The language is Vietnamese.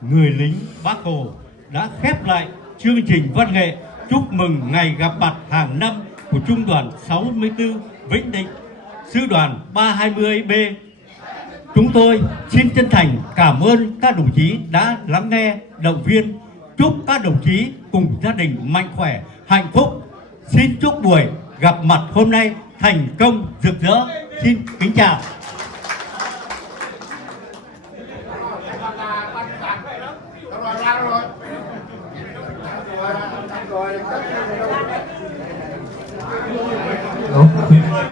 người lính Bác Hồ đã khép lại chương trình văn nghệ chúc mừng ngày gặp mặt hàng năm của Trung đoàn 64 Vĩnh Định, Sư đoàn 320B. Chúng tôi xin chân thành cảm ơn các đồng chí đã lắng nghe, động viên. Chúc các đồng chí cùng gia đình mạnh khỏe, hạnh phúc. Xin chúc buổi gặp mặt hôm nay thành công rực rỡ. Xin kính chào. Đúng.